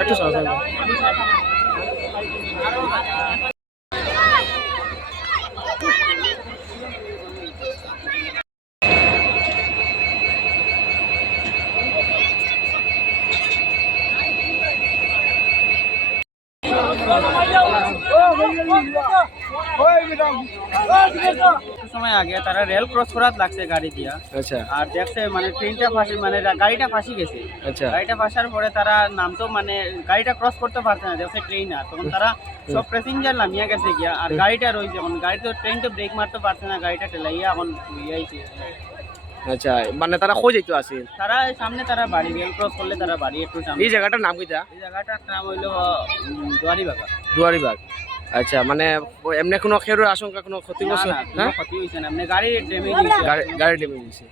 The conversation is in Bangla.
একটু Thank you. একটু সময় আগে তারা রেল ক্রস করাত লাগছে গাড়ি দিয়া। আচ্ছা। আর দেখছে মানে ট্রেনটা ফাঁসি মানে গাড়িটা ফাঁসি গেছে। আচ্ছা। গাড়িটা ফাঁসার পরে তারা নামতো মানে গাড়িটা ক্রস করতে পারছে না দেখছে ট্রেন আর। তখন তারা সব প্যাসেঞ্জার নামিয়া গেছে গিয়া। আর গাড়িটা রয়েছে এখন গাড়ি তো ট্রেন তো ব্রেক মারতে পারছে না গাড়িটা ঠেলাইয়া এখন ইয়েছে আচ্ছা মানে তারা কই যাইতো আছে? তারা সামনে তারা বাড়ি রেল ক্রস করলে তারা বাড়ি একটু সামনে এই জায়গাটার নাম কিটা এই জায়গাটার নাম হইল দুয়ারি বাগা দুয়ারিবাগ আচ্ছা মানে এমনি কোনো খেরোর আশঙ্কা কোনো ক্ষতিগ্রস্ত না হ্যাঁ? ক্ষতি হয়েছে না। গাড়ি ড্যামেজ হয়েছে। গাড়ি ডেমে গেছে